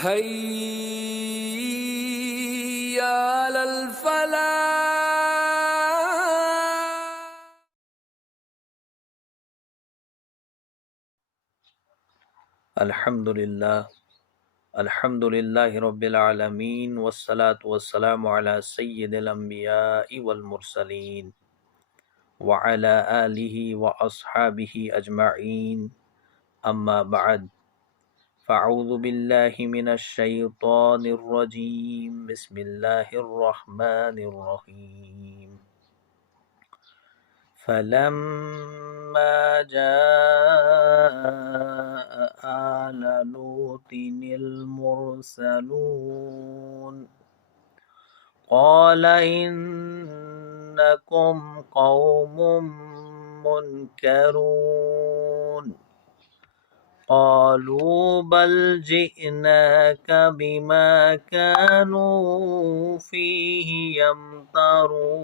حي على الفلاح. الحمد للہ رب العالمین والصلاة والسلام علی سید الانبیاء والمرسلین وعلی آلہ واصحابہ اجمعین، اما بعد، فاعوذ باللہ من الشیطان الرجیم، بسم اللہ الرحمن الرحیم۔ فلما جاء آل لوط المرسلون قال إنكم قوم منكرون قالوا بل جئناك بما كانوا فيه يمترون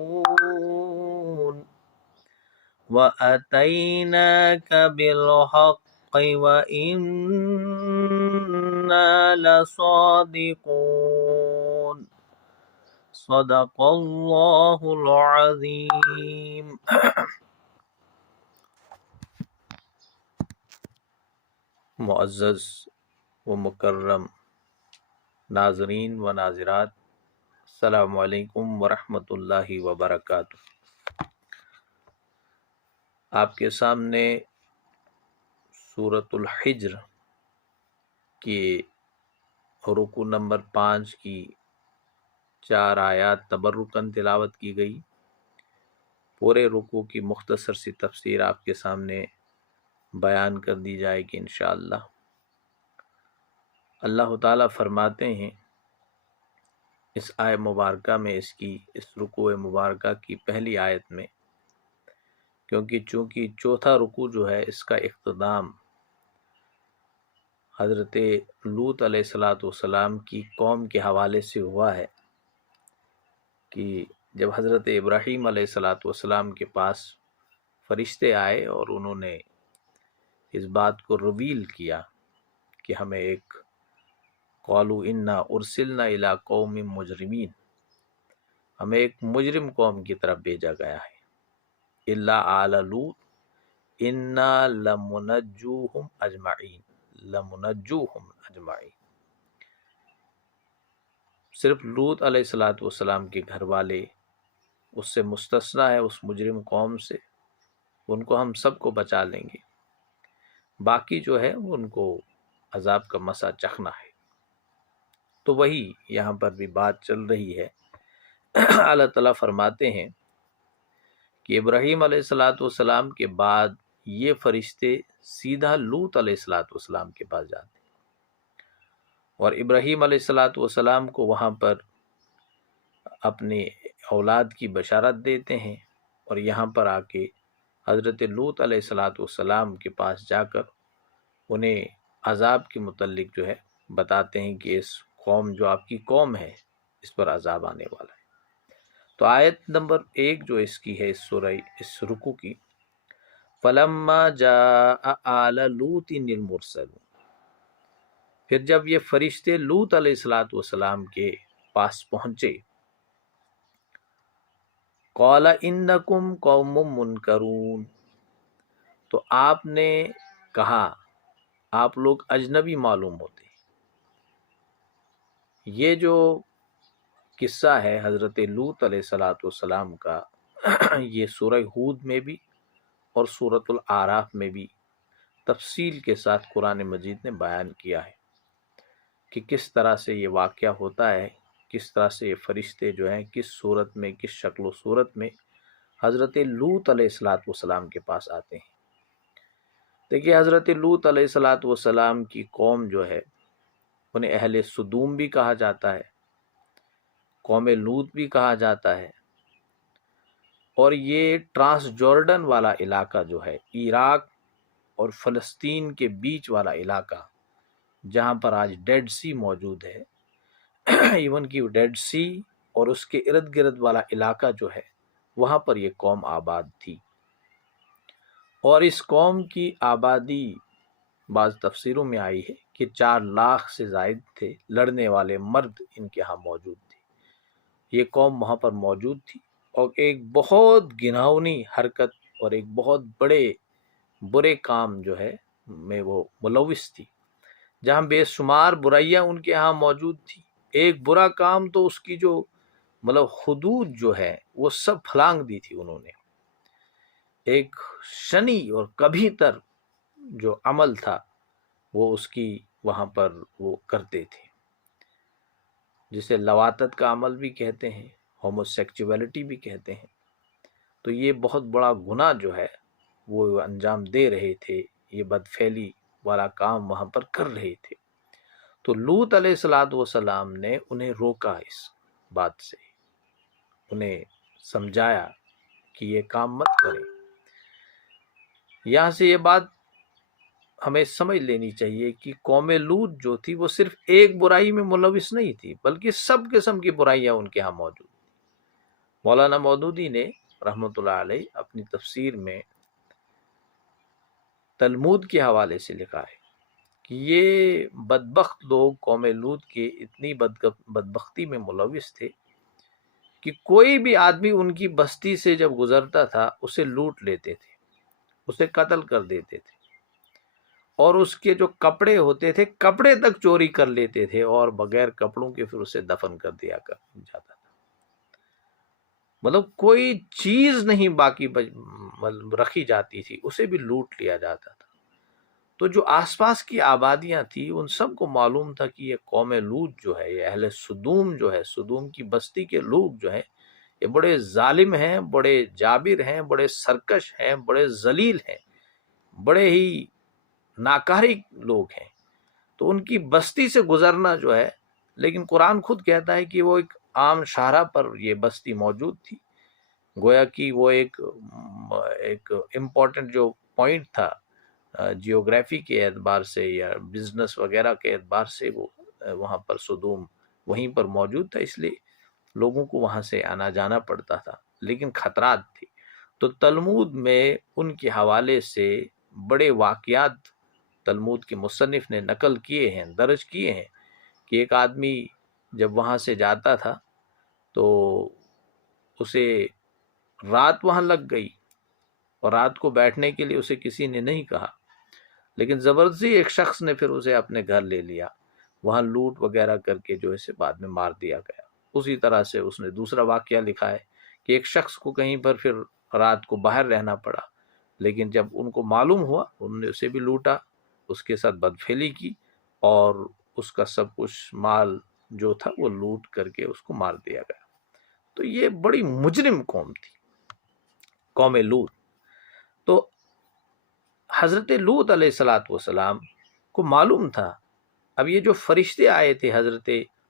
وَأَتَيْنَاكَ بِالْحَقِّ وَإِنَّا لَصَادِقُونَ صدق اللہ العظیم۔ معزز و مکرم ناظرین و ناظرات، السلام علیکم ورحمۃ اللہ وبرکاتہ۔ آپ کے سامنے سورۃ الحجر کی رکوع نمبر 5 کی 4 آیات تبرکاً تلاوت کی گئی۔ پورے رکوع کی مختصر سی تفسیر آپ کے سامنے بیان کر دی جائے گی انشاءاللہ۔ اللہ تعالیٰ فرماتے ہیں اس آیت مبارکہ میں، اس رکوع مبارکہ کی پہلی آیت میں، چونکہ چوتھا رکوع جو ہے اس کا اختتام حضرت لوط علیہ السلام کی قوم کے حوالے سے ہوا ہے کہ جب حضرت ابراہیم علیہ السلام کے پاس فرشتے آئے اور انہوں نے اس بات کو ریویل کیا کہ ہمیں ایک قالوا انا ارسلنا الی قوم مجرمین، ہمیں ایک مجرم قوم کی طرف بھیجا گیا ہے، الا آل لوط انا لمنجوہم اجمعین، صرف لوط علیہ السلام کے گھر والے اس سے مستثنی ہے، اس مجرم قوم سے، ان کو ہم سب کو بچا لیں گے، باقی جو ہے ان کو عذاب کا مزہ چکھنا ہے۔ تو وہی یہاں پر بھی بات چل رہی ہے۔ اللہ تعالیٰ فرماتے ہیں کہ ابراہیم علیہ السلام کے بعد یہ فرشتے سیدھا لوط علیہ السلام کے پاس جاتے ہیں اور ابراہیم علیہ السلام کو وہاں پر اپنے اولاد کی بشارت دیتے ہیں، اور یہاں پر آ کے حضرت لوط علیہ السلام کے پاس جا کر انہیں عذاب کے متعلق جو ہے بتاتے ہیں کہ اس قوم جو آپ کی قوم ہے اس پر عذاب آنے والا ہے۔ تو آیت نمبر 1 جو اس کی ہے، اس رکوع کی، فَلَمَّا جَاءَ آلَ لُوطٍ الْمُرْسَلُونَ، پھر جب یہ فرشتے لوط علیہ السلام کے پاس پہنچے، قَالَ إِنَّكُمْ قَوْمٌ مُنْكَرُونَ، تو آپ نے کہا آپ لوگ اجنبی معلوم ہوتے ہیں۔ یہ جو قصہ ہے حضرت لوط علیہ السلام کا، یہ سورہ ہود میں بھی اور سورۃ الاعراف میں بھی تفصیل کے ساتھ قرآن مجید نے بیان کیا ہے کہ کس طرح سے یہ واقعہ ہوتا ہے، کس طرح سے یہ فرشتے جو ہیں کس صورت میں، کس شکل و صورت میں حضرت لوط علیہ السلام کے پاس آتے ہیں۔ دیکھیے، حضرت لوط علیہ السلام کی قوم جو ہے انہیں اہل سدوم بھی کہا جاتا ہے، قوم لوط بھی کہا جاتا ہے، اور یہ ٹرانس جارڈن والا علاقہ جو ہے، عراق اور فلسطین کے بیچ والا علاقہ، جہاں پر آج ڈیڈ سی موجود ہے، ایون کہ ڈیڈ سی اور اس کے ارد گرد والا علاقہ جو ہے وہاں پر یہ قوم آباد تھی۔ اور اس قوم کی آبادی بعض تفسیروں میں آئی ہے کہ 4 لاکھ سے زائد تھے لڑنے والے مرد ان کے ہاں موجود تھے. یہ قوم وہاں پر موجود تھی اور ایک بہت گھناؤنی حرکت اور ایک بہت بڑے برے کام جو ہے میں وہ ملوث تھی، جہاں بے شمار برائیاں ان کے ہاں موجود تھی. ایک برا کام تو اس کی جو مطلب حدود جو ہے وہ سب پھلانگ دی تھی انہوں نے. ایک شنی اور کبھی تر جو عمل تھا وہ اس کی وہاں پر وہ کرتے تھے، جسے لواطت کا عمل بھی کہتے ہیں، ہومو سیکچولیٹی بھی کہتے ہیں. تو یہ بہت بڑا گناہ جو ہے وہ انجام دے رہے تھے، یہ بدفعلی والا کام وہاں پر کر رہے تھے. تو لوط علیہ السلام نے انہیں روکا، اس بات سے انہیں سمجھایا کہ یہ کام مت کریں. یہاں سے یہ بات ہمیں سمجھ لینی چاہیے کہ قوم لوط جو تھی وہ صرف ایک برائی میں ملوث نہیں تھی، بلکہ سب قسم کی برائیاں ان کے ہاں موجود. مولانا مودودی نے رحمۃ اللہ علیہ اپنی تفسیر میں تلمود کے حوالے سے لکھا ہے کہ یہ بدبخت لوگ قوم لوط کے اتنی بدبختی میں ملوث تھے کہ کوئی بھی آدمی ان کی بستی سے جب گزرتا تھا اسے لوٹ لیتے تھے، اسے قتل کر دیتے تھے، اور اس کے جو کپڑے ہوتے تھے کپڑے تک چوری کر لیتے تھے، اور بغیر کپڑوں کے پھر اسے دفن کر دیا جاتا تھا. مطلب کوئی چیز نہیں باقی رکھی جاتی تھی، اسے بھی لوٹ لیا جاتا تھا. تو جو آس پاس کی آبادیاں تھی ان سب کو معلوم تھا کہ یہ قوم لوط جو ہے، یہ اہل سدوم جو ہے، سدوم کی بستی کے لوگ جو ہیں یہ بڑے ظالم ہیں، بڑے جابر ہیں، بڑے سرکش ہیں، بڑے ذلیل ہیں، بڑے ہی ناکارہ لوگ ہیں. تو ان کی بستی سے گزرنا جو ہے، لیکن قرآن خود کہتا ہے کہ وہ ایک عام شاہراہ پر یہ بستی موجود تھی، گویا کہ وہ ایک امپورٹنٹ جو پوائنٹ تھا جیوگرافی کے اعتبار سے یا بزنس وغیرہ کے اعتبار سے، وہ وہاں پر سدوم وہیں پر موجود تھا، اس لیے لوگوں کو وہاں سے آنا جانا پڑتا تھا، لیکن خطرات تھی. تو تلمود میں ان کے حوالے سے بڑے واقعات تلمود کے مصنف نے نقل کیے ہیں، درج کیے ہیں کہ ایک آدمی جب وہاں سے جاتا تھا تو اسے رات وہاں لگ گئی، اور رات کو بیٹھنے کے لیے اسے کسی نے نہیں کہا، لیکن زبردستی ایک شخص نے پھر اسے اپنے گھر لے لیا، وہاں لوٹ وغیرہ کر کے جو اسے بعد میں مار دیا گیا. اسی طرح سے اس نے دوسرا واقعہ لکھا ہے کہ ایک شخص کو کہیں پر پھر رات کو باہر رہنا پڑا، لیکن جب ان کو معلوم ہوا انہوں نے اسے بھی لوٹا، اس کے ساتھ بدفعلی کی، اور اس کا سب کچھ مال جو تھا وہ لوٹ کر کے اس کو مار دیا گیا. تو یہ بڑی مجرم قوم تھی قوم لوط. تو حضرت لوط علیہ السلام کو معلوم تھا، اب یہ جو فرشتے آئے تھے حضرت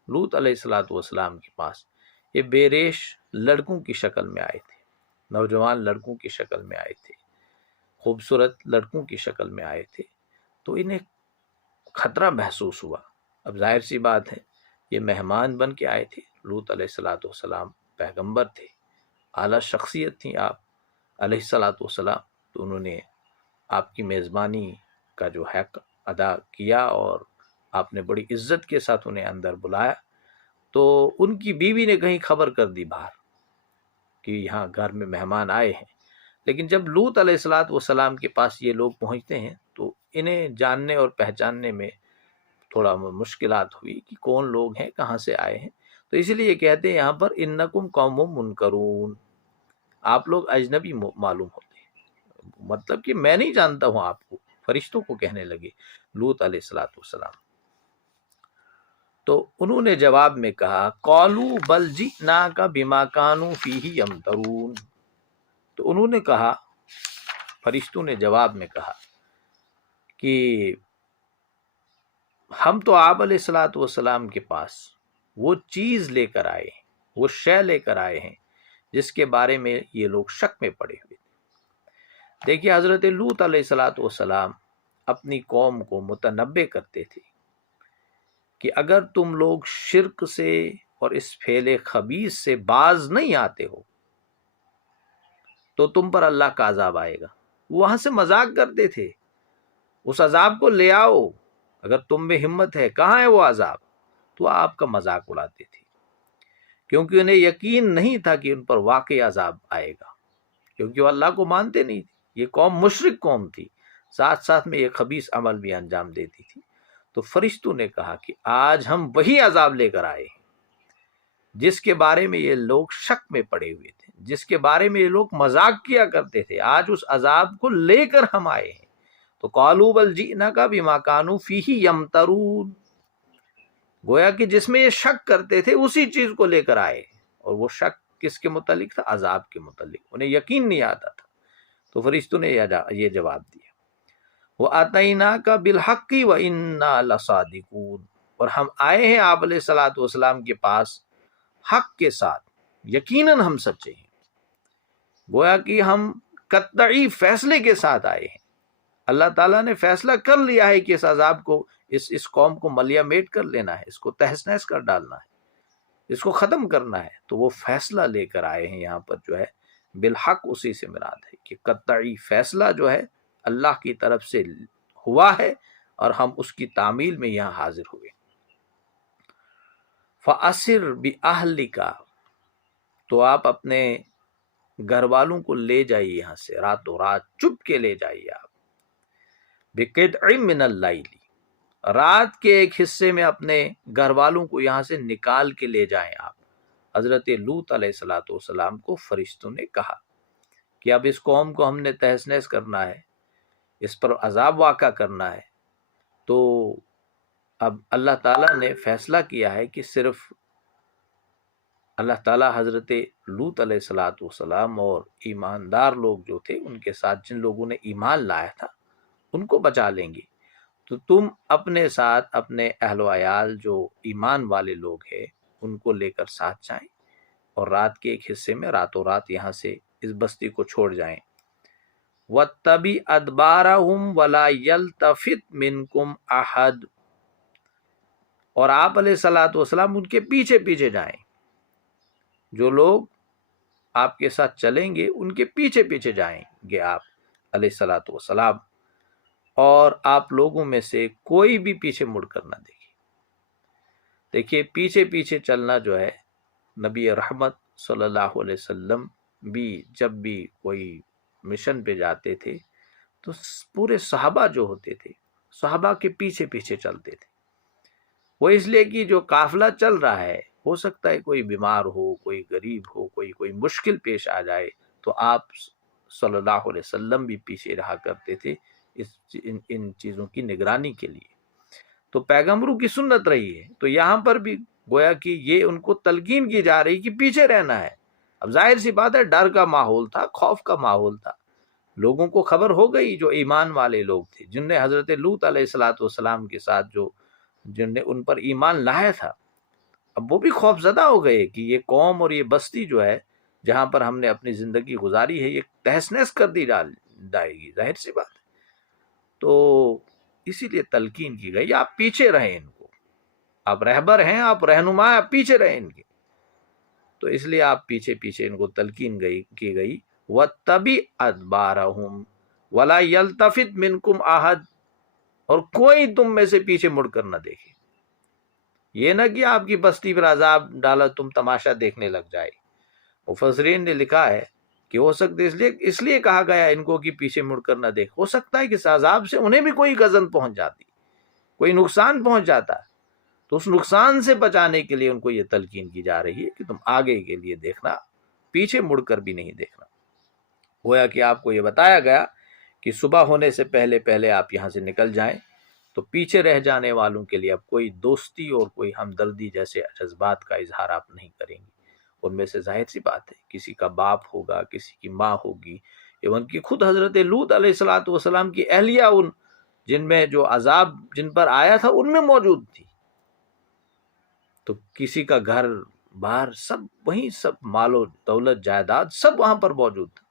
لوط علیہ السلام کے پاس، یہ بے ریش لڑکوں کی شکل میں آئے تھے، نوجوان لڑکوں کی شکل میں آئے تھے، خوبصورت لڑکوں کی شکل میں آئے تھے. تو انہیں خطرہ محسوس ہوا. اب ظاہر سی بات ہے یہ مہمان بن کے آئے تھے، لوط علیہ السلام پیغمبر تھے، اعلیٰ شخصیت تھیں آپ علیہ السلام. تو انہوں نے آپ کی میزبانی کا جو حق ادا کیا، اور آپ نے بڑی عزت کے ساتھ انہیں اندر بلایا. تو ان کی بیوی نے کہیں خبر کر دی باہر کہ یہاں گھر میں مہمان آئے ہیں، لیکن جب لوط علیہ السلام کے پاس یہ لوگ پہنچتے ہیں تو انہیں جاننے اور پہچاننے میں تھوڑا مشکلات ہوئی کہ کون لوگ ہیں، کہاں سے آئے ہیں. تو اسی لیے یہ کہتے ہیں یہاں پر انکم قوم منکرون، آپ لوگ اجنبی معلوم ہوتے ہیں، مطلب کہ میں نہیں جانتا ہوں آپ کو، فرشتوں کو کہنے لگے لوط علیہ السلام. تو انہوں نے جواب میں کہا قالوا بل جئناک بما كانوا فيه يمترون. تو انہوں نے کہا، فرشتوں نے جواب میں کہا کہ ہم تو آپ علیہ السلام کے پاس وہ چیز لے کر آئے ہیں، وہ شے لے کر آئے ہیں جس کے بارے میں یہ لوگ شک میں پڑے ہوئے تھے. دیکھیے حضرت لوط علیہ السلام اپنی قوم کو متنبع کرتے تھے کہ اگر تم لوگ شرک سے اور اس پھیلے خبیث سے باز نہیں آتے ہو تو تم پر اللہ کا عذاب آئے گا. وہاں سے مذاق کرتے تھے، اس عذاب کو لے آؤ، اگر تم میں ہمت ہے کہاں ہے وہ عذاب، تو آپ کا مذاق اڑاتے تھے، کیونکہ انہیں یقین نہیں تھا کہ ان پر واقعی عذاب آئے گا، کیونکہ وہ اللہ کو مانتے نہیں تھے۔ یہ قوم مشرک قوم تھی، ساتھ ساتھ میں یہ خبیث عمل بھی انجام دیتی تھی۔ تو فرشتوں نے کہا کہ آج ہم وہی عذاب لے کر آئے ہیں جس کے بارے میں یہ لوگ شک میں پڑے ہوئے تھے، جس کے بارے میں یہ لوگ مذاق کیا کرتے تھے، آج اس عذاب کو لے کر ہم آئے ہیں۔ تو قالوا بل جئناک بما كانوا فیہ یمترون، گویا کہ جس میں یہ شک کرتے تھے اسی چیز کو لے کر آئے، اور وہ شک کس کے متعلق تھا؟ عذاب کے متعلق، انہیں یقین نہیں آتا تھا۔ تو فرشتوں نے یہ جواب دیا، وَأَتَيْنَاكَ بِالْحَقِّ وَإِنَّا لَصَادِقُونَ، اور ہم آئے ہیں آپ علیہ الصلوۃ والسلام کے پاس حق کے ساتھ، یقیناً ہم سچے ہیں۔ گویا کہ ہم قطعی فیصلے کے ساتھ آئے ہیں، اللہ تعالیٰ نے فیصلہ کر لیا ہے کہ اس عذاب کو، اس قوم کو ملیا میٹ کر لینا ہے، اس کو تہس نہس کر ڈالنا ہے، اس کو ختم کرنا ہے۔ تو وہ فیصلہ لے کر آئے ہیں یہاں پر جو ہے بالحق، اسی سے مراد ہے کہ قطعی فیصلہ جو ہے اللہ کی طرف سے ہوا ہے، اور ہم اس کی تعمیل میں یہاں حاضر ہوئے۔ فَأَسِرْ بِأَهْلِكَ، تو آپ اپنے گھر والوں کو لے جائیے یہاں سے، راتوں رات چپ کے لے جائیے آپ، بِقِطْعٍ مِّنَ اللَّيْلِ، رات کے ایک حصے میں اپنے گھر والوں کو یہاں سے نکال کے لے جائیں آپ۔ حضرت لوط علیہ الصلوۃ والسلام کو فرشتوں نے کہا کہ اب اس قوم کو ہم نے تہس نہس کرنا ہے، اس پر عذاب واقع کرنا ہے۔ تو اب اللہ تعالیٰ نے فیصلہ کیا ہے کہ صرف اللہ تعالیٰ حضرت لوط علیہ الصلوۃ والسلام اور ایماندار لوگ جو تھے ان کے ساتھ، جن لوگوں نے ایمان لایا تھا، ان کو بچا لیں گے۔ تو تم اپنے ساتھ اپنے اہل و عیال جو ایمان والے لوگ ہیں ان کو لے کر ساتھ جائیں، اور رات کے ایک حصے میں راتوں رات یہاں سے اس بستی کو چھوڑ جائیں۔ وَاتَّبِعْ أَدْبَارَهُمْ وَلَا يَلْتَفِتْ مِنْكُمْ أَحَدٌ، اور آپ علیہ الصلوۃ والسلام ان کے پیچھے پیچھے جائیں، جو لوگ آپ کے ساتھ چلیں گے ان کے پیچھے پیچھے جائیں گے آپ علیہ الصلوۃ والسلام، اور آپ لوگوں میں سے کوئی بھی پیچھے مڑ کر نہ دیکھے۔ دیکھیے پیچھے پیچھے چلنا جو ہے، نبی رحمت صلی اللہ علیہ وسلم بھی جب بھی کوئی مشن پہ جاتے تھے تو پورے صحابہ جو ہوتے تھے صحابہ کے پیچھے پیچھے چلتے تھے۔ وہ اس لیے کہ جو قافلہ چل رہا ہے، ہو سکتا ہے کوئی بیمار ہو، کوئی غریب ہو، کوئی مشکل پیش آ جائے، تو آپ صلی اللہ علیہ وسلم بھی پیچھے رہا کرتے تھے ان چیزوں کی نگرانی کے لیے۔ تو پیغمبروں کی سنت رہی ہے، تو یہاں پر بھی گویا کہ یہ ان کو تلقین کی جا رہی کہ پیچھے رہنا ہے۔ اب ظاہر سی بات ہے، ڈر کا ماحول تھا، خوف کا ماحول تھا، لوگوں کو خبر ہو گئی جو ایمان والے لوگ تھے، جن نے حضرت لوط علیہ الصلوۃ والسلام کے ساتھ جن نے ان پر ایمان لایا تھا، اب وہ بھی خوف زدہ ہو گئے کہ یہ قوم اور یہ بستی جو ہے جہاں پر ہم نے اپنی زندگی گزاری ہے، یہ تہس نہس کر دی جائے گی، ظاہر سی بات ہے۔ تو اسی لیے تلقین کی گئی آپ پیچھے رہیں، ان کو، آپ رہبر ہیں، آپ رہنما، آپ پیچھے رہیں ان کے۔ تو اس لیے آپ پیچھے پیچھے ان کو تلقین کی گئی، وَاتَّبِعْ أَدْبَارَهُمْ وَلَا يَلْتَفِتْ مِنْكُمْ أَحَدٌ، اور کوئی تم میں سے پیچھے مڑ کر نہ دیکھے۔ یہ نہ کہ آپ کی بستی پر عذاب ڈالا تم تماشا دیکھنے لگ جائے۔ مفسرین نے لکھا ہے کہ ہو سکتا ہے اس لیے کہا گیا ان کو کہ پیچھے مڑ کر نہ دیکھ، ہو سکتا ہے کہ اس عذاب سے انہیں بھی کوئی غضب پہنچ جاتی، کوئی نقصان پہنچ جاتا، تو اس نقصان سے بچانے کے لیے ان کو یہ تلقین کی جا رہی ہے کہ تم آگے کے لیے دیکھنا، پیچھے مڑ کر بھی نہیں دیکھنا۔ گویا کہ آپ کو یہ بتایا گیا کہ صبح ہونے سے پہلے پہلے آپ یہاں سے نکل جائیں، تو پیچھے رہ جانے والوں کے لیے اب کوئی دوستی اور کوئی ہمدردی جیسے جذبات کا اظہار آپ نہیں کریں گے۔ ان میں سے ظاہر سی بات ہے کسی کا باپ ہوگا، کسی کی ماں ہوگی، ایون کہ خود حضرت لوط علیہ الصلوۃ والسلام کی اہلیہ ان جن میں جو عذاب جن پر آیا تھا ان میں موجود تھی۔ تو کسی کا گھر بار سب وہیں، سب مال و دولت جائیداد سب وہاں پر موجود تھا،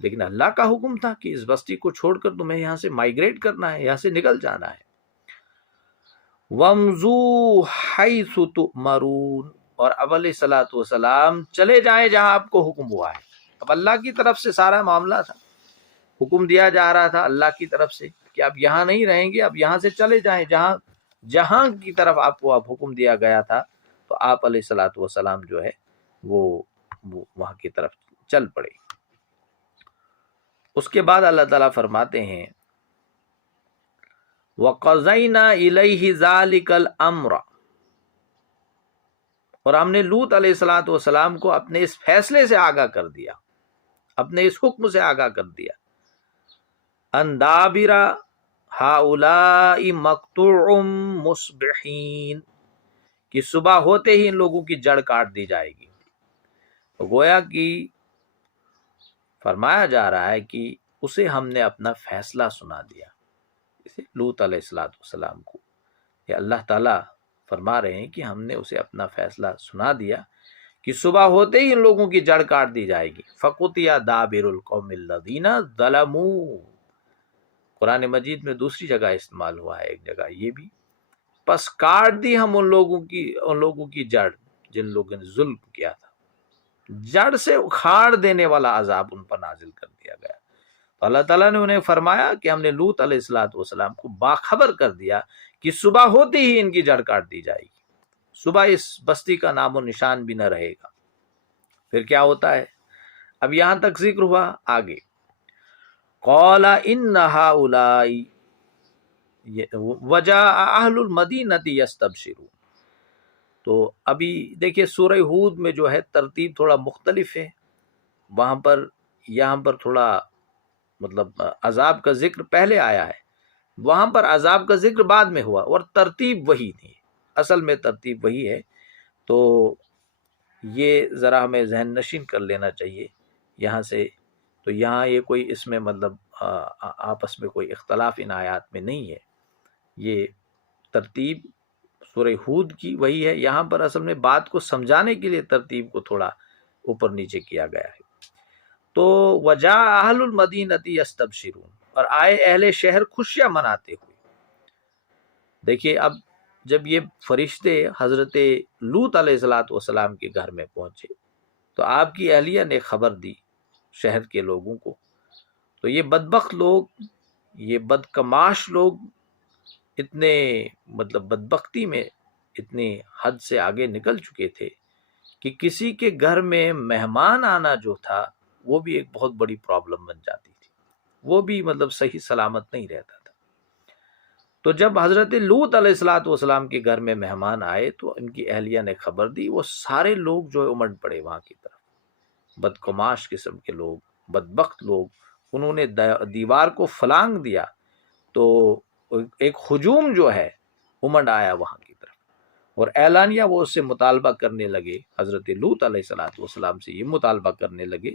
لیکن اللہ کا حکم تھا کہ اس بستی کو چھوڑ کر تمہیں یہاں سے مائیگریٹ کرنا ہے، یہاں سے نکل جانا ہے۔ وَامْضُوا حَيْثُ تُؤْمَرُونَ، اور اب علیہ الصلوۃ والسلام چلے جائیں جہاں آپ کو حکم ہوا ہے۔ اب اللہ کی طرف سے سارا معاملہ تھا، حکم دیا جا رہا تھا اللہ کی طرف سے کہ اب یہاں نہیں رہیں گے، اب یہاں سے چلے جائیں، جہاں کی طرف آپ کو اب حکم دیا گیا تھا، تو آپ علیہ الصلوۃ والسلام جو ہے وہ وہاں کی طرف چل پڑے۔ اس کے بعد اللہ تعالیٰ فرماتے ہیں وَقَضَيْنَا إِلَيْهِ ذَلِكَ الْأَمْرَ، اور ہم نے لوط علیہ الصلوۃ والسلام کو اپنے اس فیصلے سے آگاہ کر دیا، اپنے اس حکم سے آگاہ کر دیا، أَن دَابِرَ هَؤُلَاءِ مَقْطُوعٌ مُصْبِحِينَ، کہ صبح ہوتے ہی ان لوگوں کی جڑ کاٹ دی جائے گی۔ تو گویا کہ فرمایا جا رہا ہے کہ اسے ہم نے اپنا فیصلہ سنا دیا، اسے لوط علیہ السلام کو، یہ اللہ تعالیٰ فرما رہے ہیں کہ ہم نے اسے اپنا فیصلہ سنا دیا کہ صبح ہوتے ہی ان لوگوں کی جڑ کاٹ دی جائے گی۔ فَقُطِعَ دَابِرُ الْقَوْمِ الَّذِينَ ظَلَمُوا، قرآن مجید میں دوسری جگہ استعمال ہوا ہے، ایک جگہ یہ بھی، پس کاٹ دی ہم ان لوگوں کی جڑ جن لوگوں نے ظلم کیا تھا، جڑ سے اکھاڑ دینے والا عذاب ان پر نازل کر دیا گیا۔ تو اللہ تعالیٰ نے انہیں فرمایا کہ ہم نے لوط علیہ السلام کو باخبر کر دیا کہ صبح ہوتے ہی ان کی جڑ کاٹ دی جائے گی، صبح اس بستی کا نام و نشان بھی نہ رہے گا۔ پھر کیا ہوتا ہے؟ اب یہاں تک ذکر ہوا، آگے قال ان هؤلاء وجاء اہل المدینۃ یستبشرون۔ تو ابھی دیکھیے سورہ ہود میں جو ہے ترتیب تھوڑا مختلف ہے، یہاں پر تھوڑا مطلب عذاب کا ذکر پہلے آیا ہے، وہاں پر عذاب کا ذکر بعد میں ہوا، اور ترتیب وہی تھی، اصل میں ترتیب وہی ہے۔ تو یہ ذرا ہمیں ذہن نشین کر لینا چاہیے یہاں سے۔ تو یہاں یہ کوئی اس میں مطلب آپس میں کوئی اختلاف ان آیات میں نہیں ہے، یہ ترتیب سورہ ہود کی وہی ہے، یہاں پر اصل میں بات کو سمجھانے کے لیے ترتیب کو تھوڑا اوپر نیچے کیا گیا ہے۔ تو وجاء اہل المدینۃ یستبشرون، اور آئے اہل شہر خوشیاں مناتے ہوئے۔ دیکھیے اب جب یہ فرشتے حضرت لوط علیہ السلام کے گھر میں پہنچے تو آپ کی اہلیہ نے خبر دی شہر کے لوگوں کو، تو یہ بدبخت لوگ، یہ بدکماش لوگ اتنے مطلب بدبختی میں اتنی حد سے آگے نکل چکے تھے کہ کسی کے گھر میں مہمان آنا جو تھا وہ بھی ایک بہت بڑی پرابلم بن جاتی تھی، وہ بھی مطلب صحیح سلامت نہیں رہتا تھا۔ تو جب حضرت لوط علیہ السلام کے گھر میں مہمان آئے تو ان کی اہلیہ نے خبر دی، وہ سارے لوگ جو ہے امٹ پڑے وہاں کی طرف، بدکماش قسم کے لوگ، بدبخت لوگ، انہوں نے دیوار کو فلانگ دیا، تو ایک ہجوم جو ہے امنڈ آیا وہاں کی طرف، اور اعلانیہ وہ اس سے مطالبہ کرنے لگے، حضرت لوط علیہ السلام سے یہ مطالبہ کرنے لگے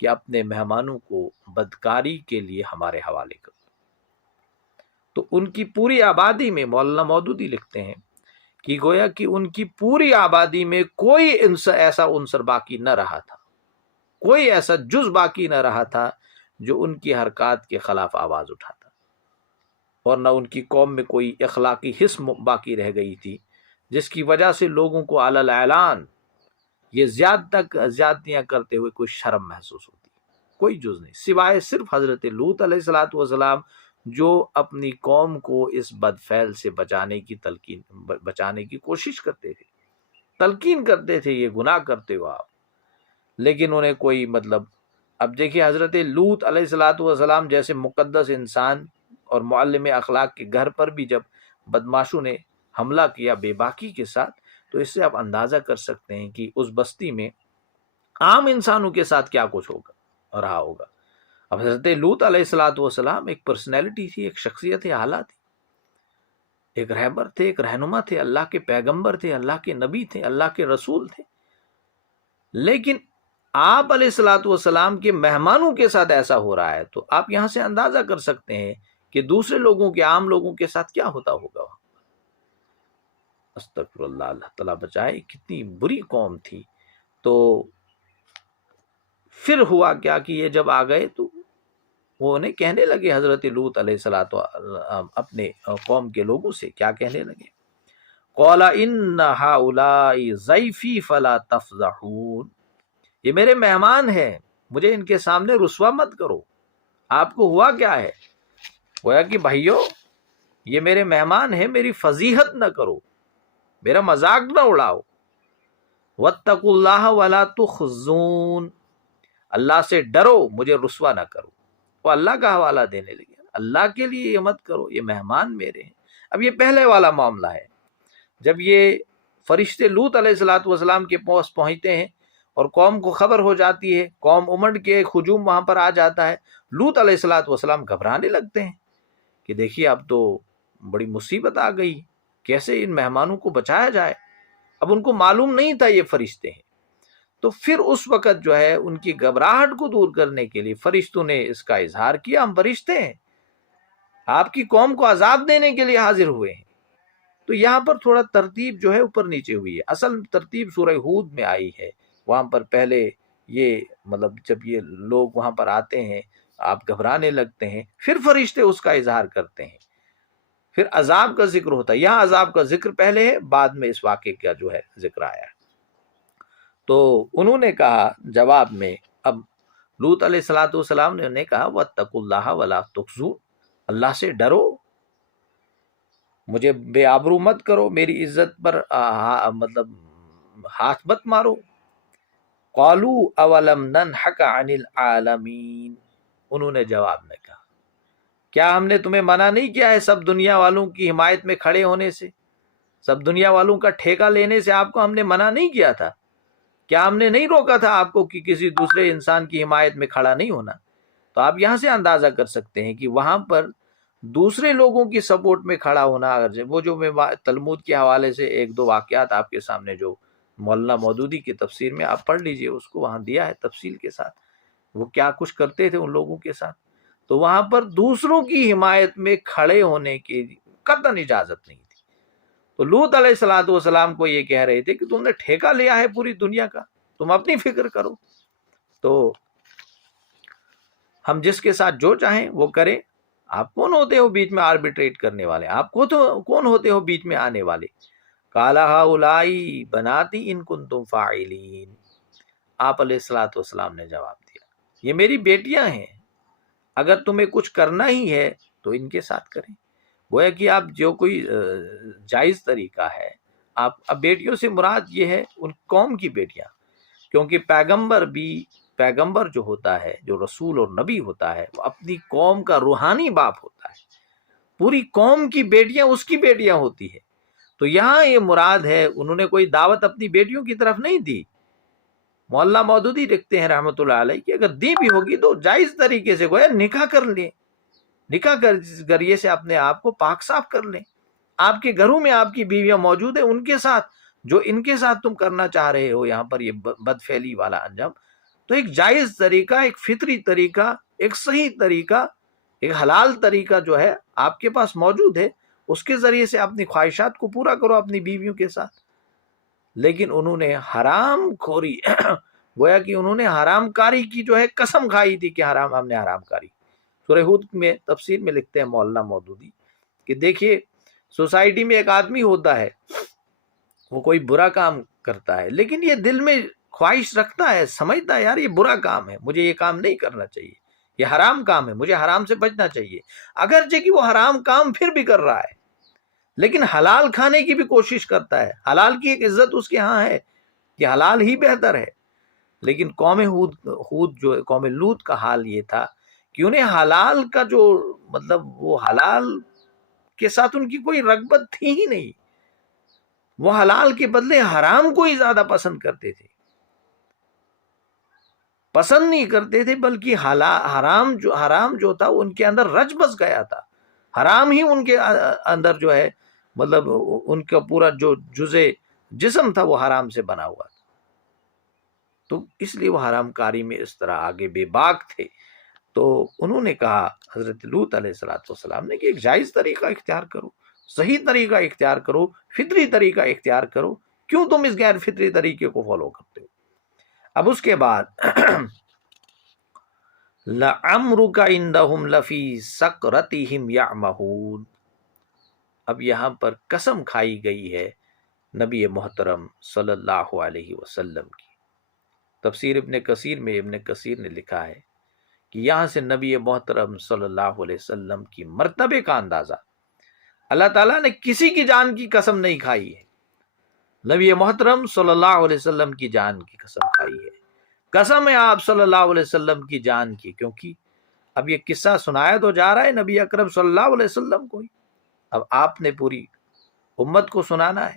کہ اپنے مہمانوں کو بدکاری کے لیے ہمارے حوالے کرو۔ تو ان کی پوری آبادی میں مولانا مودودی لکھتے ہیں کہ گویا کہ ان کی پوری آبادی میں کوئی ایسا عنصر باقی نہ رہا تھا، کوئی ایسا جز باقی نہ رہا تھا جو ان کی حرکات کے خلاف آواز اٹھاتا، اور نہ ان کی قوم میں کوئی اخلاقی حس باقی رہ گئی تھی جس کی وجہ سے لوگوں کو علی الاعلان یہ زیادتیاں کرتے ہوئے کوئی شرم محسوس ہوتی، کوئی جز نہیں، سوائے صرف حضرت لوط علیہ السلام جو اپنی قوم کو اس بدفعل سے بچانے کی کوشش کرتے تھے، تلقین کرتے تھے یہ گناہ کرتے ہو آپ، لیکن انہیں کوئی مطلب۔ اب دیکھیے حضرت لوط علیہ السلام جیسے مقدس انسان اور معلم اخلاق کے گھر پر بھی جب بدماشوں نے حملہ کیا بے باکی کے ساتھ، تو اس سے آپ اندازہ کر سکتے ہیں کہ اس بستی میں عام انسانوں کے ساتھ کیا کچھ ہوگا رہا ہوگا۔ اب حضرت لوط علیہ السلام ایک پرسنالٹی تھی، ایک شخصیت اعلیٰ تھی، ایک رہبر تھے، ایک رہنما تھے، اللہ کے پیغمبر تھے، اللہ کے نبی تھے، اللہ کے رسول تھے، لیکن آپ علیہ السلام کے مہمانوں کے ساتھ ایسا ہو رہا ہے، تو آپ یہاں سے اندازہ کر سکتے ہیں کہ دوسرے لوگوں کے، عام لوگوں کے ساتھ کیا ہوتا ہوگا۔ استغفر اللہ، اللہ تعالیٰ بچائے، کتنی بری قوم تھی۔ تو پھر ہوا کیا کہ یہ جب آ گئے تو وہ انہیں کہنے لگے، حضرت لوط علیہ السلام اپنے قوم کے لوگوں سے کیا کہنے لگے، قال ان هؤلاء ضیفی فلا تفضحون، یہ میرے مہمان ہیں، مجھے ان کے سامنے رسوا مت کرو۔ آپ کو ہوا کیا ہے گویا کہ بھائیو یہ میرے مہمان ہیں، میری فضیحت نہ کرو، میرا مذاق نہ اڑاؤ. واتقوا اللہ ولا تخزون، اللہ سے ڈرو، مجھے رسوا نہ کرو. وہ اللہ کا حوالہ دینے لگے، اللہ کے لیے یہ مت کرو، یہ مہمان میرے ہیں. اب یہ پہلے والا معاملہ ہے، جب یہ فرشتے لوط علیہ الصلوۃ والسلام کے پاس پہنچتے ہیں اور قوم کو خبر ہو جاتی ہے، قوم امنڈ کے ایک ہجوم وہاں پر آ جاتا ہے. لوط علیہ الصلوۃ والسلام گھبرانے لگتے ہیں کہ دیکھیے اب تو بڑی مصیبت آ گئی، کیسے ان مہمانوں کو بچایا جائے. اب ان کو معلوم نہیں تھا یہ فرشتے ہیں. تو پھر اس وقت جو ہے ان کی گھبراہٹ کو دور کرنے کے لیے فرشتوں نے اس کا اظہار کیا، ہم فرشتے ہیں، آپ کی قوم کو عذاب دینے کے لیے حاضر ہوئے ہیں. تو یہاں پر تھوڑا ترتیب جو ہے اوپر نیچے ہوئی ہے. اصل ترتیب سورہ ہود میں آئی ہے. وہاں پر پہلے یہ مطلب جب یہ لوگ وہاں پر آتے ہیں آپ گھبرانے لگتے ہیں، پھر فرشتے اس کا اظہار کرتے ہیں، پھر عذاب کا ذکر ہوتا ہے. یہاں عذاب کا ذکر پہلے ہے، بعد میں اس واقعے کا جو ہے ذکر آیا ہے. تو انہوں نے کہا جواب میں، اب لوط علیہ الصلوۃ والسلام نے انہیں کہا واتقوا اللہ ولا تخزون، اللہ سے ڈرو، مجھے بے آبرو مت کرو، میری عزت پر مطلب ہاتھ مت مارو. قالوا اولم ننہک عن العالمین، انہوں نے جواب میں کہا کیا ہم نے تمہیں منع نہیں کیا ہے سب دنیا والوں کی حمایت میں کھڑے ہونے سے، سب دنیا والوں کا ٹھیکہ لینے سے آپ کو ہم نے منع نہیں کیا تھا؟ کیا ہم نے نہیں روکا تھا آپ کو کہ کسی دوسرے انسان کی حمایت میں کھڑا نہیں ہونا؟ تو آپ یہاں سے اندازہ کر سکتے ہیں کہ وہاں پر دوسرے لوگوں کی سپورٹ میں کھڑا ہونا، اگر وہ جو میں تلمود کے حوالے سے ایک دو واقعات آپ کے سامنے جو مولانا مودودی کی تفسیر میں آپ پڑھ لیجئے، اس کو وہاں دیا ہے تفصیل کے ساتھ، وہ کیا کچھ کرتے تھے ان لوگوں کے ساتھ. تو وہاں پر دوسروں کی حمایت میں کھڑے ہونے کی قطعاً اجازت نہیں تھی. تو لوط علیہ الصلوۃ والسلام کو یہ کہہ رہے تھے کہ تم نے ٹھیکہ لیا ہے پوری دنیا کا، تم اپنی فکر کرو، تو ہم جس کے ساتھ جو چاہیں وہ کریں. آپ کون ہوتے ہو بیچ میں آربیٹریٹ کرنے والے؟ آپ کو تو کون ہوتے ہو بیچ میں آنے والے؟ قَالَ هَؤُلَاءِ بَنَاتِي إِن كُنتُمْ فَاعِلِينَ، آپ علیہ الصلوۃ والسلام نے جواب دیا یہ میری بیٹیاں ہیں، اگر تمہیں کچھ کرنا ہی ہے تو ان کے ساتھ کریں. گویا کہ آپ جو کوئی جائز طریقہ ہے، آپ اب بیٹیوں سے مراد یہ ہے ان قوم کی بیٹیاں، کیونکہ پیغمبر جو ہوتا ہے، جو رسول اور نبی ہوتا ہے، وہ اپنی قوم کا روحانی باپ ہوتا ہے، پوری قوم کی بیٹیاں اس کی بیٹیاں ہوتی ہے. تو یہاں یہ مراد ہے انہوں نے کوئی دعوت اپنی بیٹیوں کی طرف نہیں دی. مولانا مودودی لکھتے ہیں رحمۃ اللہ علیہ کہ اگر دی بھی ہوگی تو جائز طریقے سے گویا نکاح کر لیں، نکاح کے ذریعے سے اپنے آپ کو پاک صاف کر لیں. آپ کے گھروں میں آپ کی بیویاں موجود ہیں، ان کے ساتھ جو ان کے ساتھ تم کرنا چاہ رہے ہو یہاں پر یہ بدفعلی والا انجام، تو ایک جائز طریقہ، ایک فطری طریقہ، ایک صحیح طریقہ، ایک حلال طریقہ جو ہے آپ کے پاس موجود ہے، اس کے ذریعے سے اپنی خواہشات کو پورا کرو اپنی بیویوں کے ساتھ. لیکن انہوں نے حرام خوری گویا کہ انہوں نے حرام کاری کی جو ہے قسم کھائی تھی کہ ہم نے حرام کاری. سورہ ہود میں تفسیر میں لکھتے ہیں مولانا مودودی کہ دیکھیے سوسائٹی میں ایک آدمی ہوتا ہے، وہ کوئی برا کام کرتا ہے لیکن یہ دل میں خواہش رکھتا ہے، سمجھتا ہے یار یہ برا کام ہے، مجھے یہ کام نہیں کرنا چاہیے، یہ حرام کام ہے، مجھے حرام سے بچنا چاہیے. اگرچہ کہ وہ حرام کام پھر بھی کر رہا ہے لیکن حلال کھانے کی بھی کوشش کرتا ہے، حلال کی ایک عزت اس کے ہاں ہے کہ حلال ہی بہتر ہے. لیکن قوم ہود جو قوم لوط کا حال یہ تھا کہ انہیں حلال کا جو مطلب وہ حلال کے ساتھ ان کی کوئی رغبت تھی ہی نہیں، وہ حلال کے بدلے حرام کو ہی زیادہ پسند کرتے تھے، پسند نہیں کرتے تھے بلکہ حرام جو تھا وہ ان کے اندر رچ بس گیا تھا، حرام ہی ان کے اندر جو ہے مطلب ان کا پورا جو جزء جسم تھا وہ حرام سے بنا ہوا تھا. تو اس لیے وہ حرام کاری میں اس طرح آگے بے باک تھے. تو انہوں نے کہا حضرت لوط علیہ الصلوۃ والسلام نے کہ ایک جائز طریقہ اختیار کرو، صحیح طریقہ اختیار کرو، فطری طریقہ اختیار کرو، کیوں تم اس غیر فطری طریقے کو فالو کرتے ہو؟ اب اس کے بعد لَعَمْرُكَ إِنَّهُمْ لَفِي سَكْرَتِهِمْ يَعْمَهُونَ، اب یہاں پر قسم کھائی گئی ہے نبی محترم صلی اللہ علیہ وسلم کی. تفسیر ابن کثیر میں ابن کثیر نے لکھا ہے کہ یہاں سے نبی محترم صلی اللہ علیہ وسلم کی مرتبے کا اندازہ، اللہ تعالیٰ نے کسی کی جان کی قسم نہیں کھائی ہے، نبی محترم صلی اللہ علیہ وسلم کی جان کی قسم کھائی ہے۔ قسم ہے آپ صلی اللہ علیہ وسلم کی جان کی، کیونکہ اب یہ قصہ سنایا تو جا رہا ہے نبی اکرم صلی اللہ علیہ وسلم کو ہی، اب آپ نے پوری امت کو سنانا ہے،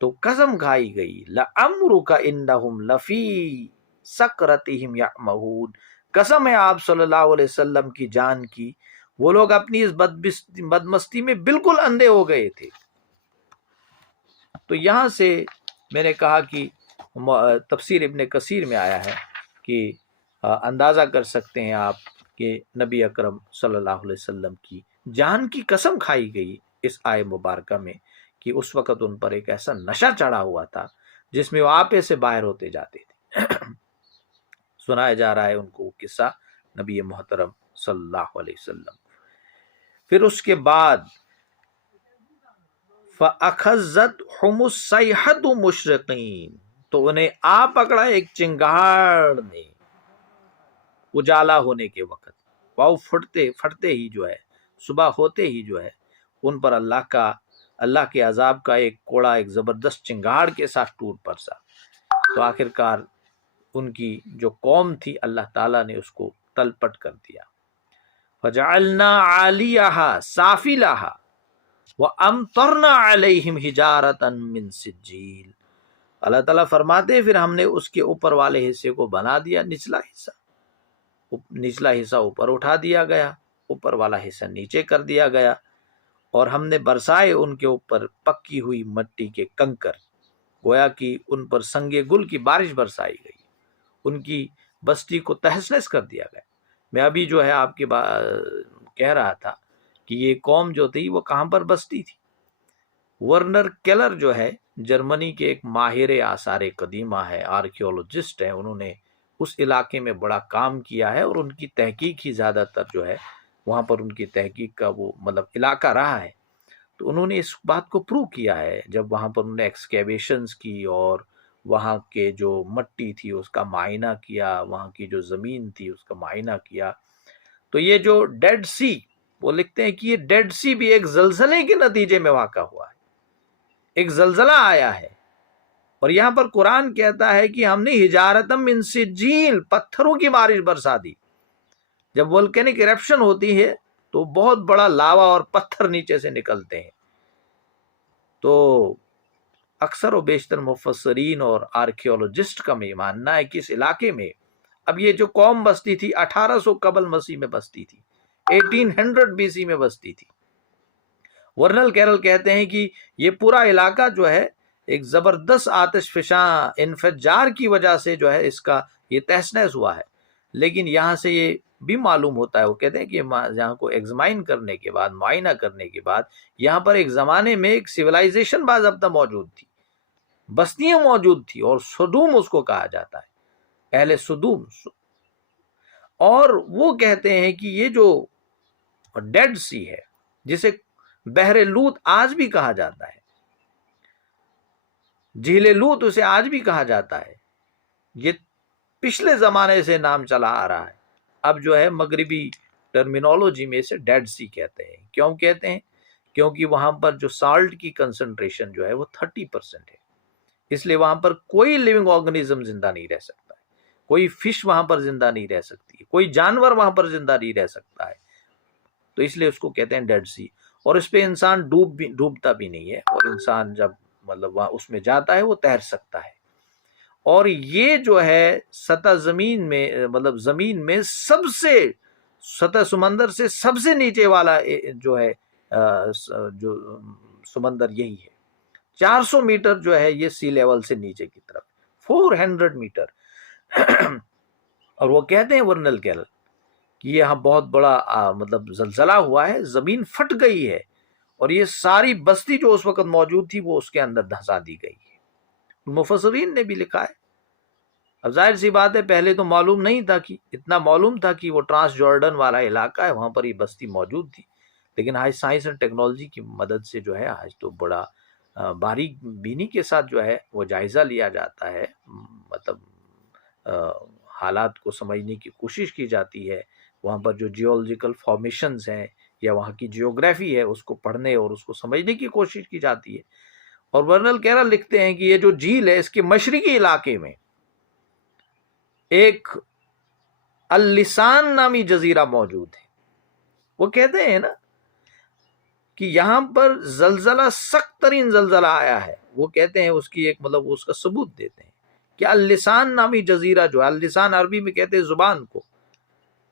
تو قسم کھائی گئی لَعَمْرُكَ إِنَّهُمْ لَفِي سَكْرَتِهِمْ يَعْمَهُونَ، قسم ہے آپ صلی اللہ علیہ وسلم کی جان کی، وہ لوگ اپنی اس بدمستی میں بالکل اندھے ہو گئے تھے۔ تو یہاں سے میں نے کہا کہ تفسیر ابن کثیر میں آیا ہے کہ اندازہ کر سکتے ہیں آپ کہ نبی اکرم صلی اللہ علیہ وسلم کی جان کی قسم کھائی گئی اس آئے مبارکہ میں، کہ اس وقت ان پر ایک ایسا نشہ چڑھا ہوا تھا جس میں وہ آپے سے باہر ہوتے جاتے تھے۔ سنایا جا رہا ہے ان کو وہ قصہ نبی محترم صلی اللہ علیہ وسلم۔ پھر اس کے بعد فَأَخَذَتْهُمُ الصَّيْحَةُ مُشْرِقِينَ، تو انہیں آ پکڑا ایک چنگاڑ نے اجالا ہونے کے وقت، پاؤں پھٹتے ہی جو ہے، صبح ہوتے ہی جو ہے ان پر اللہ کے عذاب کا ایک کوڑا ایک زبردست چنگاڑ کے ساتھ ٹوٹ پڑا۔ تو آخرکار ان کی جو قوم تھی اللہ تعالیٰ نے اس کو تلپٹ کر دیا۔ فَجَعَلْنَا عَالِيَهَا سَافِلَهَا وَأَمْطَرْنَا عَلَيْهِمْ حِجَارَةً مِّن سِجِّيلٍ، اللہ تعالیٰ فرماتے ہیں پھر ہم نے اس کے اوپر والے حصے کو بنا دیا نچلا حصہ اوپر اٹھا دیا گیا، اوپر والا حصہ نیچے کر دیا گیا، اور ہم نے برسائے ان کے اوپر پکی ہوئی مٹی کے کنکر، گویا کہ ان پر سنگ گل کی بارش برسائی گئی، ان کی بستی کو تہس نہس کر دیا گیا۔ میں ابھی جو ہے آپ کے کہہ رہا تھا کہ یہ قوم جو تھی وہ کہاں پر بستی تھی۔ ورنر کیلر جو ہے جرمنی کے ایک ماہر آثار قدیمہ ہے، آرکیولوجسٹ ہیں، انہوں نے اس علاقے میں بڑا کام کیا ہے، اور ان کی تحقیق ہی زیادہ تر جو ہے وہاں پر ان کی تحقیق کا وہ علاقہ رہا ہے۔ تو انہوں نے اس بات کو پروو کیا ہے جب وہاں پر انہوں نے ایکسکیویشنز کی اور وہاں کے جو مٹی تھی اس کا معائنہ کیا، وہاں کی جو زمین تھی اس کا معائنہ کیا، تو یہ جو ڈیڈ سی، وہ لکھتے ہیں کہ یہ ڈیڈ سی بھی ایک زلزلے کے نتیجے میں واقع ہوا ہے، ایک زلزلہ آیا ہے، اور یہاں پر قرآن کہتا ہے کہ ہم نے حجارتم من سجیل، پتھروں کی بارش برسا دی۔ جب والکینک ایرپشن ہوتی ہے تو بہت بڑا لاوا اور پتھر نیچے سے نکلتے ہیں، تو اکثر و بیشتر مفسرین اور آرکیولوجسٹ کا یہ ماننا ہے کہ اس علاقے میں اب یہ جو قوم بستی تھی 1800 قبل مسیح میں بستی تھی، 1800 BC میں بستی تھی۔ ورنل کیرل کہتے ہیں کہ یہ پورا علاقہ جو ہے ایک زبردست آتش فشاں انفجار کی وجہ سے جو ہے اس کا یہ تہس نہس ہوا ہے، لیکن یہاں سے یہ بھی معلوم ہوتا ہے، وہ کہتے ہیں کہ یہاں کو ایگزامائن کرنے کے بعد، معائنہ کرنے کے بعد، یہاں پر ایک زمانے میں ایک سویلائزیشن باضابطہ موجود تھی، بستیاں موجود تھی، اور سدوم اس کو کہا جاتا ہے، اہل سدوم۔ اور وہ کہتے ہیں کہ یہ جو ڈیڈ سی ہے جسے بحر لوط آج بھی کہا جاتا ہے، جھیل لوط اسے آج بھی کہا جاتا ہے، یہ پچھلے زمانے سے نام چلا آ رہا ہے، اب جو ہے مغربی ٹرمینالوجی میں اسے ڈیڈ سی کہتے ہیں۔ کیوں کہتے ہیں؟ کیونکہ وہاں پر جو سالٹ کی کنسنٹریشن جو ہے وہ 30% ہے، اس لیے وہاں پر کوئی لیونگ آرگنزم زندہ نہیں رہ سکتا ہے، کوئی فش وہاں پر زندہ نہیں رہ سکتی، کوئی جانور وہاں پر زندہ نہیں رہ سکتا ہے، تو اس لیے اس کو کہتے ہیں ڈیڈ سی۔ اور اس پہ انسان ڈوبتا بھی نہیں ہے، اور انسان جب وہاں اس میں جاتا ہے وہ تیر سکتا ہے۔ اور یہ جو ہے سطح زمین میں زمین میں سب سے سطح سمندر سے سب سے نیچے والا جو ہے جو سمندر یہی ہے، 400 میٹر جو ہے یہ سی لیول سے نیچے کی طرف، 400 میٹر۔ اور وہ کہتے ہیں ورنل کیرل کہ یہاں بہت بڑا زلزلہ ہوا ہے، زمین پھٹ گئی ہے، اور یہ ساری بستی جو اس وقت موجود تھی وہ اس کے اندر دھسا دی گئی ہے۔ مفسرین نے بھی لکھا ہے۔ اب ظاہر سی بات ہے پہلے تو معلوم نہیں تھا، کہ اتنا معلوم تھا کہ وہ ٹرانس جارڈن والا علاقہ ہے، وہاں پر یہ بستی موجود تھی، لیکن آج سائنس اینڈ ٹیکنالوجی کی مدد سے جو ہے آج تو بڑا باریک بینی کے ساتھ جو ہے وہ جائزہ لیا جاتا ہے، حالات کو سمجھنے کی کوشش کی جاتی ہے، وہاں پر جو جیولوجیکل فارمیشنز ہیں یا وہاں کی جیوگرافی ہے اس کو پڑھنے اور اس کو سمجھنے کی کوشش کی جاتی ہے۔ اور ورنل کیرل لکھتے ہیں کہ یہ جو جھیل ہے اس کے مشرقی علاقے میں ایک اللسان نامی جزیرہ موجود ہے۔ وہ کہتے ہیں نا کہ یہاں پر زلزلہ، سخت ترین زلزلہ آیا ہے، وہ کہتے ہیں اس کی ایک مطلب اس کا ثبوت دیتے ہیں کہ اللسان نامی جزیرہ جو ہے، اللسان عربی میں کہتے ہیں زبان کو،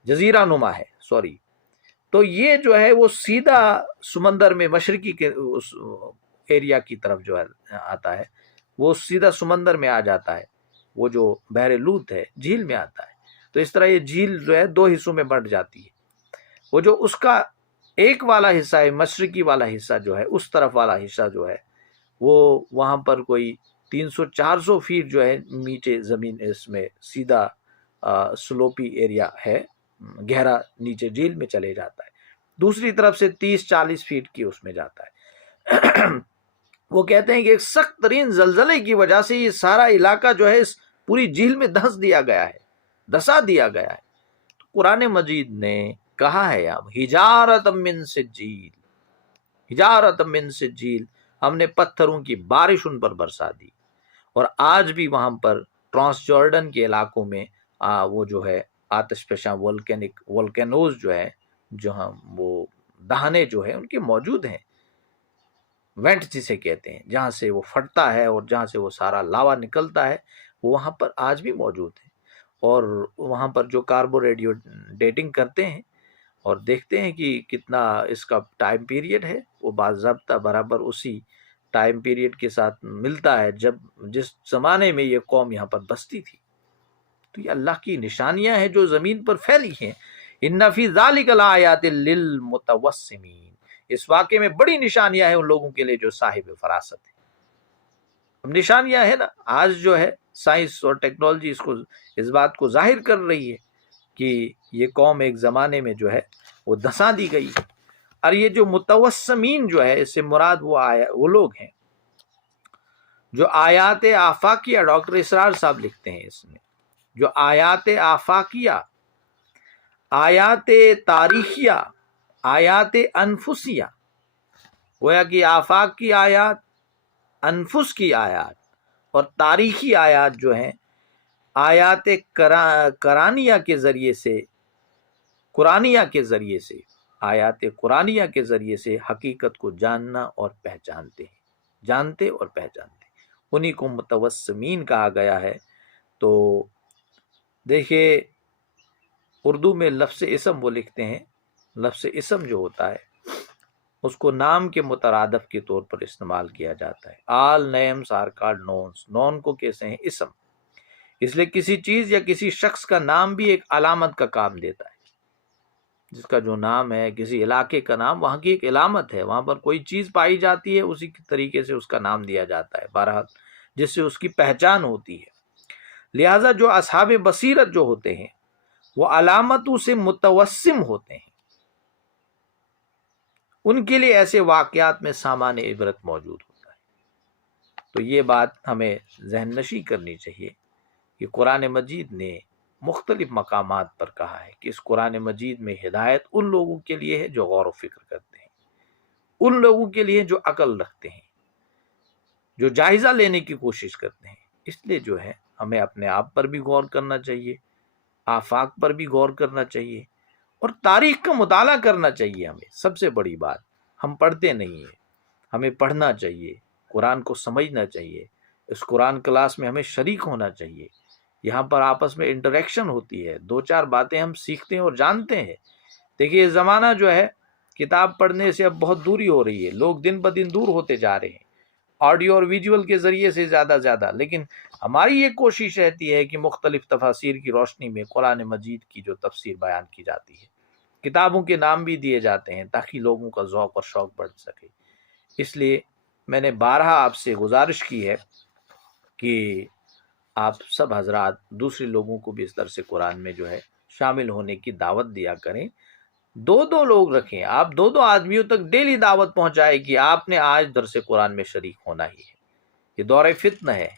جزیرہ نما ہے، سوری، تو یہ جو ہے وہ سیدھا سمندر میں مشرقی کے اس ایریا کی طرف جو ہے آتا ہے، وہ سیدھا سمندر میں آ جاتا ہے، وہ جو بحر لوط ہے جھیل میں آتا ہے۔ تو اس طرح یہ جھیل جو ہے دو حصوں میں بٹ جاتی ہے۔ وہ جو اس کا ایک والا حصہ ہے، مشرقی والا حصہ جو ہے، اس طرف والا حصہ جو ہے وہ وہاں پر کوئی 300-400 فیٹ جو ہے نیچے زمین، اس میں سیدھا سلوپی ایریا ہے، گہرا نیچے جھیل میں چلے جاتا ہے۔ دوسری طرف سے 30-40 فیٹ کی اس میں جاتا ہے۔ وہ کہتے ہیں کہ ایک سخت ترین زلزلے کی وجہ سے یہ سارا علاقہ جو ہے اس پوری جھیل میں دھنس دیا گیا ہے، دھسا دیا گیا ہے۔ تو قرآن مجید نے کہا ہے اب حجارت من سجیل، حجارت من سجیل، ہم نے پتھروں کی بارش ان پر برسا دی۔ اور آج بھی وہاں پر ٹرانس جارڈن کے علاقوں میں وہ جو ہے آتش فشاں والکینوز جو ہے، جہاں وہ دہانے جو ہے ان کے موجود ہیں، وینٹ جسے کہتے ہیں، جہاں سے وہ پھٹتا ہے اور جہاں سے وہ سارا لاوا نکلتا ہے، وہ وہاں پر آج بھی موجود ہیں۔ اور وہاں پر جو کاربو ریڈیو ڈیٹنگ کرتے ہیں اور دیکھتے ہیں کہ کتنا اس کا ٹائم پیریڈ ہے، وہ باضابطہ برابر اسی ٹائم پیریڈ کے ساتھ ملتا ہے جس زمانے میں یہ قوم یہاں پر بستی تھی۔ تو یہ اللہ کی نشانیاں ہیں جو زمین پر پھیلی ہیں۔ ان فی ذالک لآیات للمتوسمین، اس واقعے میں بڑی نشانیاں ہیں ان لوگوں کے لیے جو صاحب فراست ہیں۔ اب نشانیاں ہیں نا، آج جو ہے سائنس اور ٹیکنالوجی اس بات کو ظاہر کر رہی ہے کہ یہ قوم ایک زمانے میں جو ہے وہ دھسا دی گئی ہے۔ اور یہ جو متوسمین جو ہے، اس سے مراد وہ لوگ ہیں جو آیات آفاقیہ، ڈاکٹر اسرار صاحب لکھتے ہیں اس میں، جو آیات آفاقیہ، آیات تاریخیہ، آیات انفسیہ، گویا کہ آفاق کی آیات، انفس کی آیات اور تاریخی آیات جو ہیں، آیات قرآنیہ کے ذریعے سے، قرآنیہ کے ذریعے سے، آیات قرآنیہ کے ذریعے سے حقیقت کو جاننا اور پہچانتے ہیں، جانتے اور پہچانتے ہیں، انہی کو متوسمین کہا گیا ہے۔ تو دیکھیے اردو میں لفظ اسم وہ لکھتے ہیں، لفظ اسم جو ہوتا ہے اس کو نام کے مترادف کے طور پر استعمال کیا جاتا ہے۔ آل نیمز آر کالڈ نونز، نون کو کہتے ہیں اسم، اس لیے کسی چیز یا کسی شخص کا نام بھی ایک علامت کا کام دیتا ہے۔ جس کا جو نام ہے، کسی علاقے کا نام، وہاں کی ایک علامت ہے، وہاں پر کوئی چیز پائی جاتی ہے، اسی طریقے سے اس کا نام دیا جاتا ہے، بہرحال جس سے اس کی پہچان ہوتی ہے۔ لہٰذا جو اصحاب بصیرت جو ہوتے ہیں وہ علامتوں سے متوسم ہوتے ہیں، ان کے لیے ایسے واقعات میں سامان عبرت موجود ہوتا ہے۔ تو یہ بات ہمیں ذہن نشی کرنی چاہیے کہ قرآن مجید نے مختلف مقامات پر کہا ہے کہ اس قرآن مجید میں ہدایت ان لوگوں کے لیے ہے جو غور و فکر کرتے ہیں، ان لوگوں کے لیے جو عقل رکھتے ہیں، جو جائزہ لینے کی کوشش کرتے ہیں۔ اس لیے جو ہے ہمیں اپنے آپ پر بھی غور کرنا چاہیے، آفاق پر بھی غور کرنا چاہیے، اور تاریخ کا مطالعہ کرنا چاہیے۔ ہمیں سب سے بڑی بات، ہم پڑھتے نہیں ہیں، ہمیں پڑھنا چاہیے، قرآن کو سمجھنا چاہیے، اس قرآن کلاس میں ہمیں شریک ہونا چاہیے، یہاں پر آپس میں انٹریکشن ہوتی ہے، دو چار باتیں ہم سیکھتے ہیں اور جانتے ہیں۔ دیکھیے یہ زمانہ جو ہے کتاب پڑھنے سے اب بہت دوری ہو رہی ہے، لوگ دن بدن دور ہوتے جا رہے ہیں آڈیو اور ویژول کے ذریعے سے زیادہ، لیکن ہماری یہ کوشش رہتی ہے کہ مختلف تفاسیر کی روشنی میں قرآن مجید کی جو تفسیر بیان کی جاتی ہے، کتابوں کے نام بھی دیے جاتے ہیں تاکہ لوگوں کا ذوق اور شوق بڑھ سکے۔ اس لیے میں نے بارہا آپ سے گزارش کی ہے کہ آپ سب حضرات دوسرے لوگوں کو بھی اس درس قرآن میں جو ہے شامل ہونے کی دعوت دیا کریں، دو لوگ رکھیں، آپ دو آدمیوں تک ڈیلی دعوت پہنچائے کہ آپ نے آج درس قرآن میں شریک ہونا ہی ہے۔ یہ دور فتنہ ہے،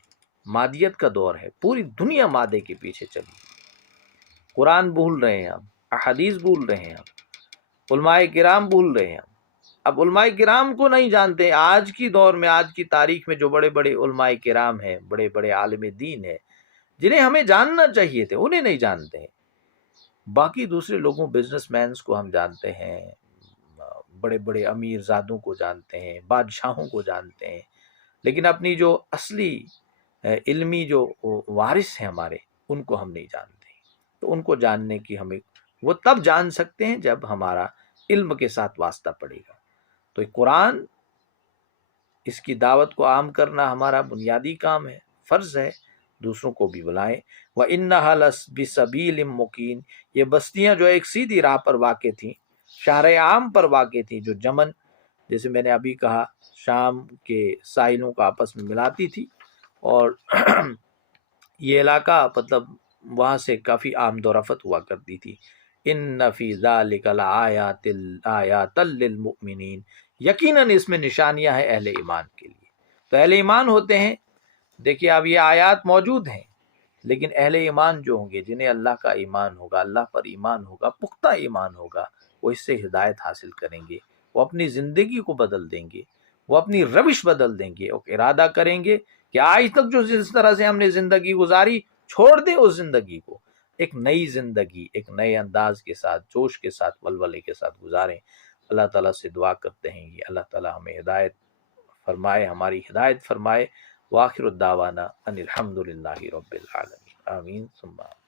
مادیت کا دور ہے، پوری دنیا مادے کے پیچھے چلی، قرآن بھول رہے ہیں ہم، احادیث بھول رہے ہیں ہم، علماء کرام بھول رہے ہیں ہم۔ اب علماء کرام کو نہیں جانتے۔ آج کی دور میں، آج کی تاریخ میں جو بڑے بڑے علماء کرام ہیں، بڑے بڑے عالم دین ہیں، جنہیں ہمیں جاننا چاہیے تھے، انہیں نہیں جانتے ہیں۔ باقی دوسرے لوگوں، بزنس مینس کو ہم جانتے ہیں، بڑے بڑے امیر زادوں کو جانتے ہیں، بادشاہوں کو جانتے ہیں، لیکن اپنی جو اصلی علمی جو وارث ہیں ہمارے، ان کو ہم نہیں جانتے۔ تو ان کو جاننے کی ہمیں، وہ تب جان سکتے ہیں جب ہمارا علم کے ساتھ واسطہ پڑے گا۔ تو قرآن، اس کی دعوت کو عام کرنا ہمارا بنیادی کام ہے، فرض ہے، دوسروں کو بھی بلائیں۔ وَإِنَّهَا لَبِسَبِيلٍ مُقِيمٍ، یہ بستیاں جو ایک سیدھی راہ پر واقع تھیں، شہر عام پر واقع تھیں، جو یمن، جیسے میں نے ابھی کہا، شام کے ساحلوں کو آپس میں ملاتی تھی، اور یہ علاقہ مطلب وہاں سے کافی آمد و رفت ہوا کرتی تھی۔ إِنَّ فِي ذَلِكَ لَآيَاتٍ لِّلْمُؤْمِنِينَ، یقیناً اس میں نشانیاں ہیں اہل ایمان کے لیے۔ تو اہل ایمان ہوتے ہیں، دیکھیے اب یہ آیات موجود ہیں، لیکن اہل ایمان جو ہوں گے، جنہیں اللہ کا ایمان ہوگا، اللہ پر ایمان ہوگا، پختہ ایمان ہوگا، وہ اس سے ہدایت حاصل کریں گے، وہ اپنی زندگی کو بدل دیں گے، وہ اپنی روش بدل دیں گے، اور ارادہ کریں گے کہ آج تک جو جس طرح سے ہم نے زندگی گزاری، چھوڑ دیں اس زندگی کو، ایک نئی زندگی، ایک نئے انداز کے ساتھ، جوش کے ساتھ، ولولے کے ساتھ گزاریں۔ اللہ تعالیٰ سے دعا کرتے ہیں کہ اللہ تعالیٰ ہمیں ہدایت فرمائے، ہماری ہدایت فرمائے۔ وآخر الدعوانا ان الحمد للہ رب العالمین، آمین ثم آمین۔